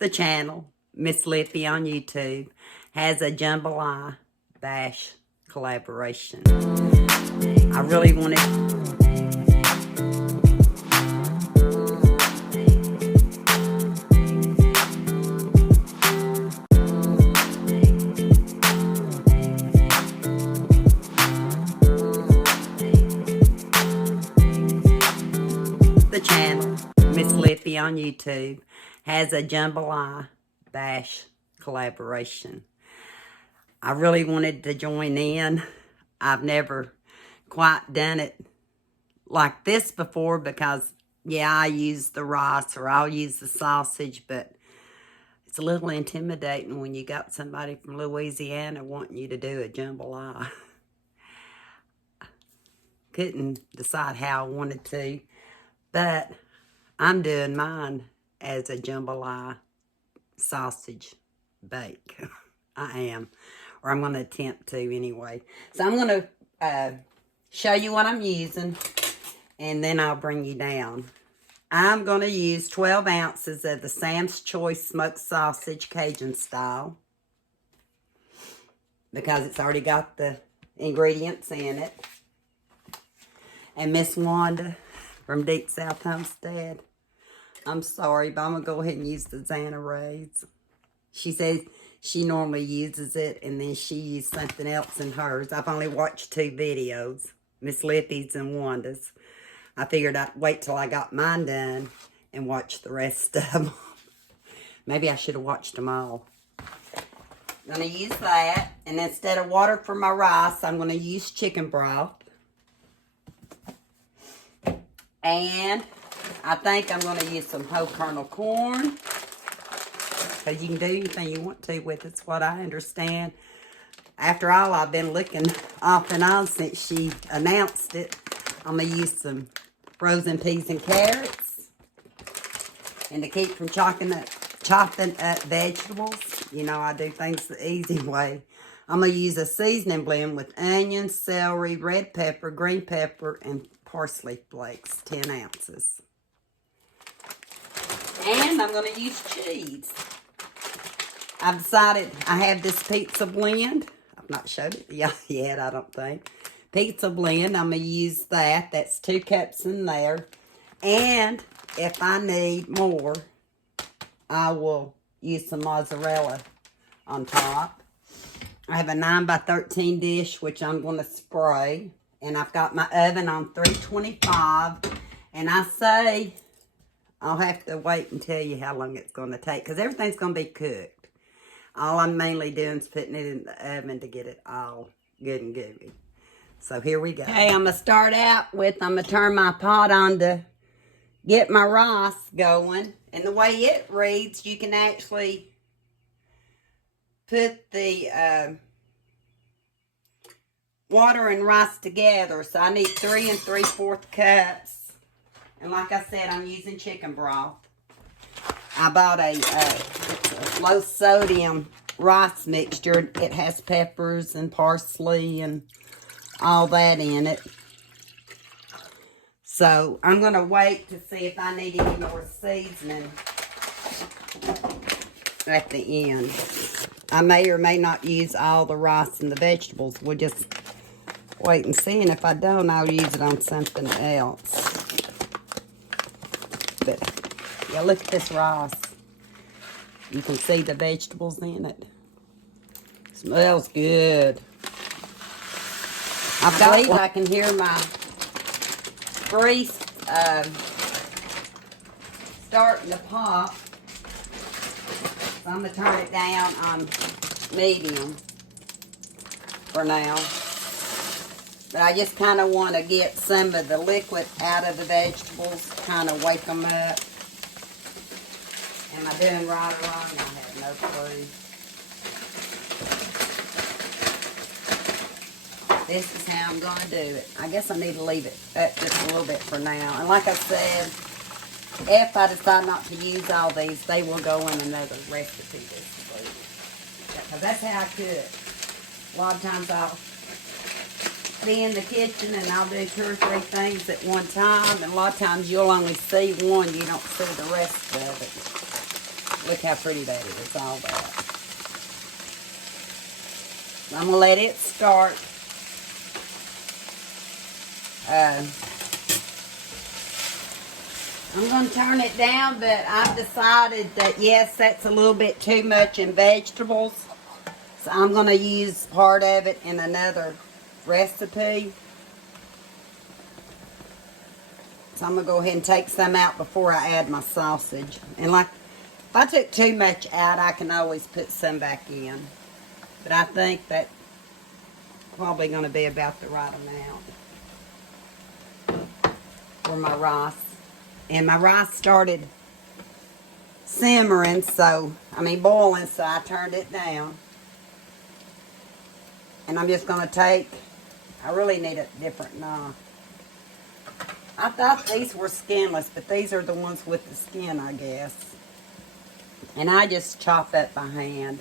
The channel, Miss Lippy on YouTube, has a Jambalaya bash collaboration. I really wanted... The channel, Miss Lippy on YouTube, has a Jambalaya bash collaboration. I really wanted to join in. I've never quite done it like this before because, yeah, I use the rice or I'll use the sausage, but it's a little intimidating when you got somebody from Louisiana wanting you to do a jambalaya. Couldn't decide how I wanted to, but I'm doing mine as a jambalaya sausage bake. I am, or I'm going to attempt to anyway. So I'm going to show you what I'm using, and then I'll bring you down. I'm going to use 12 ounces of the Sam's Choice smoked sausage Cajun style because it's already got the ingredients in it. And Miss Wanda from Deep South Homestead, I'm sorry, but I'm going to go ahead and use the Xana Rays. She says she normally uses it, and then she used something else in hers. I've only watched 2 videos, Miss Lippy's and Wanda's. I figured I'd wait till I got mine done and watch the rest of them. Maybe I should have watched them all. I'm going to use that, and instead of water for my rice, I'm going to use chicken broth. And I think I'm going to use some whole kernel corn. Because you can do anything you want to with it. It's what I understand. After all, I've been looking off and on since she announced it. I'm going to use some frozen peas and carrots. And to keep from chopping up vegetables, you know, I do things the easy way. I'm going to use a seasoning blend with onions, celery, red pepper, green pepper, and parsley flakes, 10 ounces. And I'm going to use cheese. I've decided I have this pizza blend. I've not showed it yet, I don't think. Pizza blend, I'm going to use that. That's 2 cups in there. And if I need more, I will use some mozzarella on top. I have a 9x13 dish, which I'm going to spray. And I've got my oven on 325. And I say I'll have to wait and tell you how long it's going to take, because everything's going to be cooked. All I'm mainly doing is putting it in the oven to get it all good and gooey. So here we go. Okay, I'm going to start out with, I'm going to turn my pot on to get my rice going. And the way it reads, you can actually put the water and rice together. So I need 3 3/4 cups. And like I said, I'm using chicken broth. I bought a low sodium rice mixture. It has peppers and parsley and all that in it. So I'm going to wait to see if I need any more seasoning at the end. I may or may not use all the rice and the vegetables. We'll just wait and see. And if I don't, I'll use it on something else. But yeah, look at this rice. You can see the vegetables in it. Smells good. I believe I can hear my grease starting to pop. So I'm going to turn it down on medium for now. But I just kind of want to get some of the liquid out of the vegetables, kind of wake them up. Am I doing right or wrong? I have no clue. This is how I'm going to do it. I guess I need to leave it up just a little bit for now. And like I said, if I decide not to use all these, they will go in another recipe this week. Because that's how I cook. A lot of times I'll be in the kitchen and I'll do 2 or 3 things at one time. And a lot of times you'll only see one. You don't see the rest of it. Look how pretty that is, all that. I'm going to let it start. I'm going to turn it down, but I've decided that, yes, that's a little bit too much in vegetables. So I'm going to use part of it in another recipe. So I'm going to go ahead and take some out before I add my sausage. And like, if I took too much out, I can always put some back in. But I think that's probably going to be about the right amount for my rice. And my rice started simmering, boiling, so I turned it down. And I'm just going to take, I really need a different knife. I thought these were skinless, but these are the ones with the skin, I guess. And I just chop that by hand.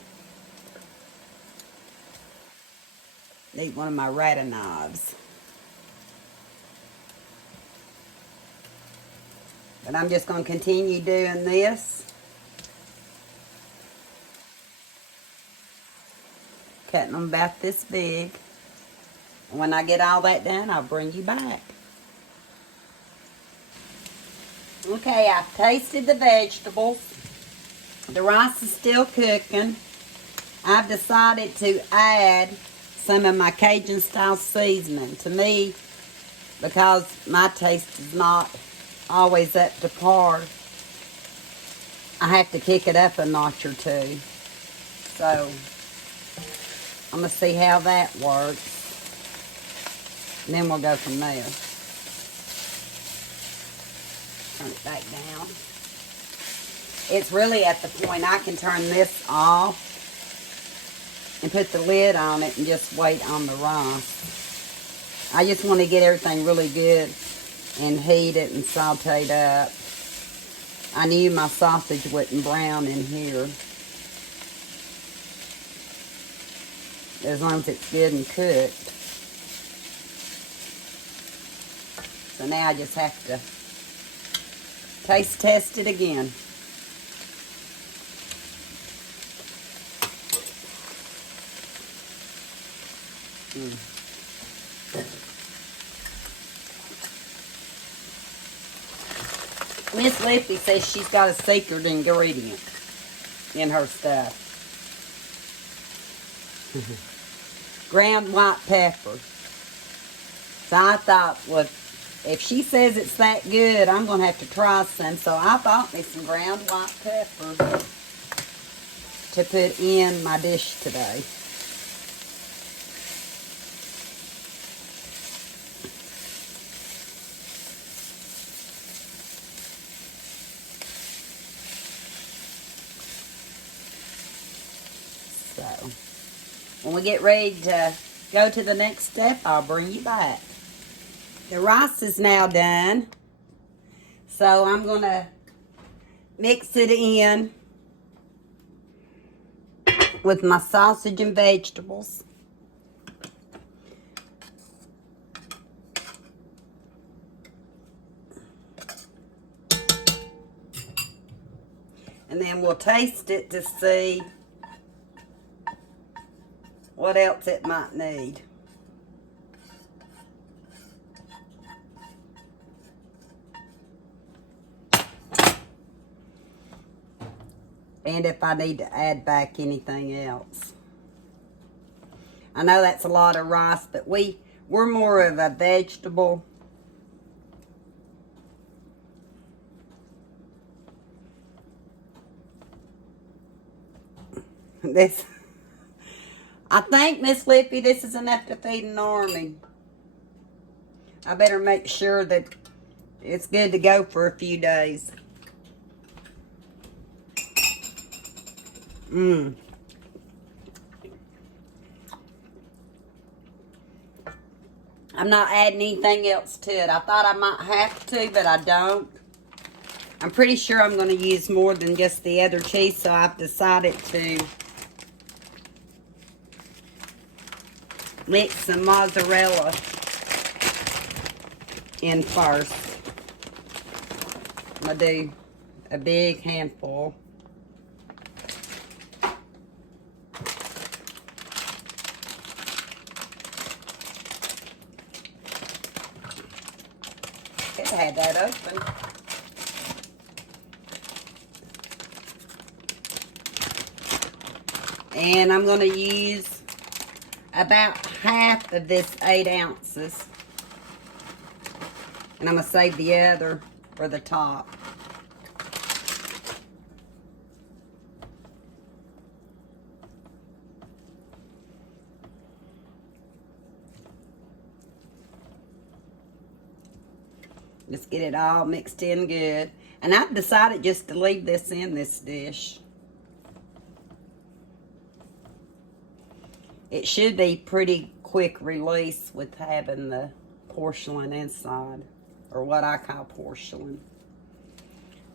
Need one of my ratty knives. But I'm just going to continue doing this. Cutting them about this big. And when I get all that done, I'll bring you back. Okay, I've tasted the vegetables. The rice is still cooking. I've decided to add some of my Cajun style seasoning. To me, because my taste is not always up to par, I have to kick it up a notch or two. So, I'm going to see how that works. And then we'll go from there. Turn it back down. It's really at the point I can turn this off and put the lid on it and just wait on the rice. I just want to get everything really good and heat it and sauteed up. I knew my sausage wouldn't brown in here. As long as it's good and cooked. So now I just have to taste test it again. Miss Lippy says she's got a secret ingredient in her stuff. Ground white pepper. So I thought, well, if she says it's that good, I'm going to have to try some. So I bought me some ground white pepper to put in my dish today. So, when we get ready to go to the next step, I'll bring you back. The rice is now done. So I'm going to mix it in with my sausage and vegetables. And then we'll taste it to see what else it might need. And if I need to add back anything else. I know that's a lot of rice, but we're more of a vegetable. This, I think, Miss Lippy, this is enough to feed an army. I better make sure that it's good to go for a few days. I'm not adding anything else to it. I thought I might have to, but I don't. I'm pretty sure I'm going to use more than just the other cheese, so I've decided to mix some mozzarella in first. I'm going to do a big handful. had that open. And I'm going to use about half of this 8 ounces. And I'm going to save the other for the top. Just get it all mixed in good. And I've decided just to leave this in this dish. It should be pretty quick release with having the porcelain inside. Or what I call porcelain.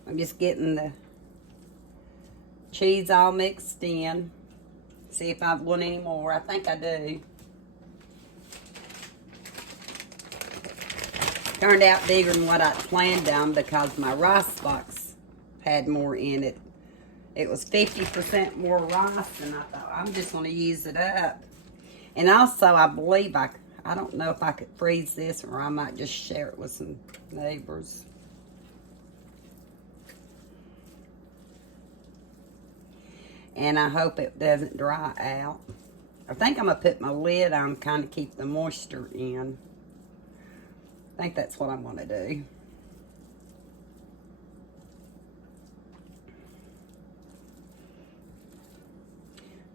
I'm just getting the cheese all mixed in. See if I want any more. I think I do. Turned out bigger than what I planned on because my rice box had more in it. It was 50% more rice, and I thought, I'm just going to use it up. And also, I believe I don't know if I could freeze this, or I might just share it with some neighbors. And I hope it doesn't dry out. I think I'm going to put my lid on, kind of keep the moisture in. I think that's what I'm going to do.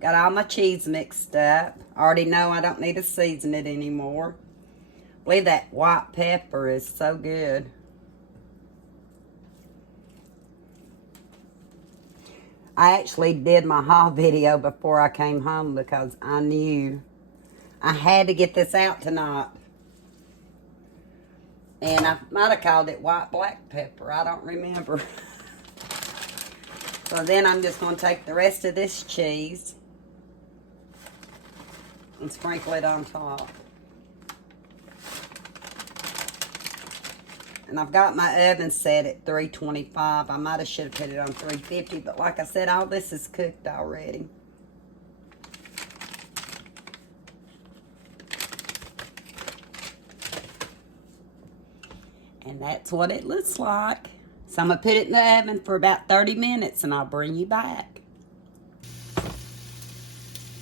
Got all my cheese mixed up. I already know I don't need to season it anymore. I believe that white pepper is so good. I actually did my haul video before I came home because I knew I had to get this out tonight. And I might have called it white black pepper. I don't remember. So then I'm just going to take the rest of this cheese and sprinkle it on top. And I've got my oven set at 325. I might have should have put it on 350, but like I said, all this is cooked already. And that's what it looks like. So I'm going to put it in the oven for about 30 minutes and I'll bring you back.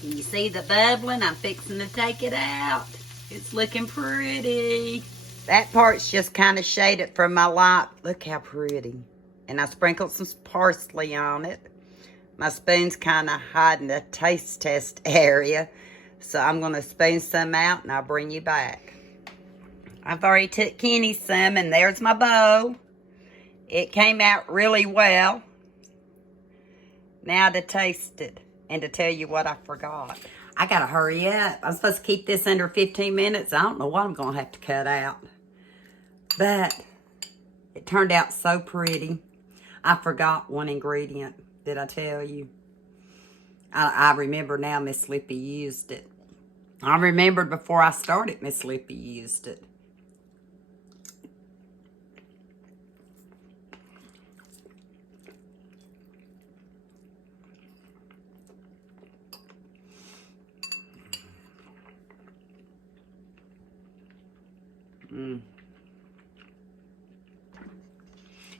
Can you see the bubbling? I'm fixing to take it out. It's looking pretty. That part's just kind of shaded from my light. Look how pretty. And I sprinkled some parsley on it. My spoon's kind of hiding the taste test area. So I'm going to spoon some out and I'll bring you back. I've already took Kenny some, and there's my bowl. It came out really well. Now to taste it and to tell you what I forgot. I gotta hurry up. I'm supposed to keep this under 15 minutes. I don't know what I'm gonna have to cut out. But it turned out so pretty. I forgot one ingredient. Did I tell you? I remember now Miss Lippy used it. I remembered before I started Miss Lippy used it.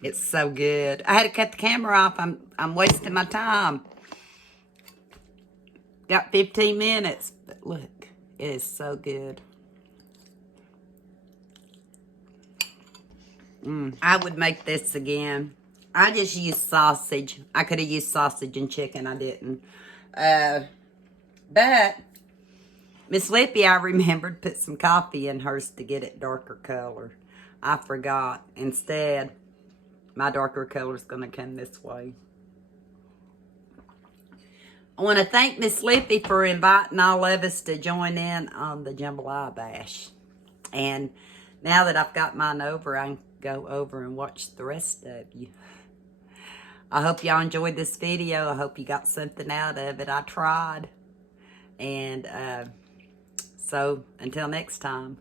It's so good. I had to cut the camera off. I'm wasting my time. Got 15 minutes. But look, it is so good. I would make this again. I just used sausage. I could have used sausage and chicken. I didn't. But Miss Lippy, I remembered, put some coffee in hers to get it darker color. I forgot. Instead, my darker color is going to come this way. I want to thank Miss Lippy for inviting all of us to join in on the Jambalaya Bash. And now that I've got mine over, I can go over and watch the rest of you. I hope y'all enjoyed this video. I hope you got something out of it. I tried. And so, until next time.